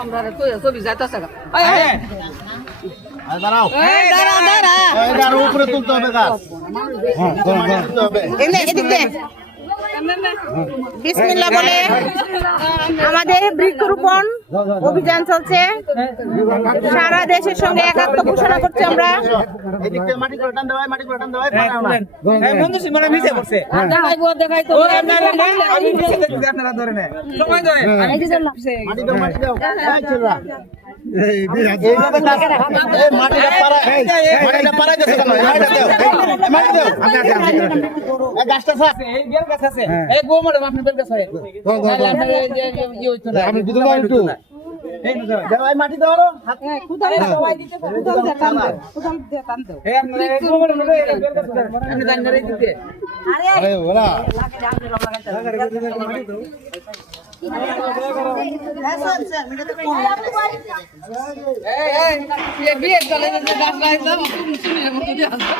আমরা তো ছবি যাইতাছে গা দাঁড়াও দাঁড়াও উপরে তুলতে হবে গাছ এদিক দে বিসমিল্লাহ বলে আমাদের বৃক্ষরোপণ অভিযান চলছে সারা দেশের সঙ্গে একাত্ম ঘোষণা করছি আমরা মাটি দেওয়ার বিয়ে চলে গাছ লাগাইতাম শুনে মতো দিয়ে আসবে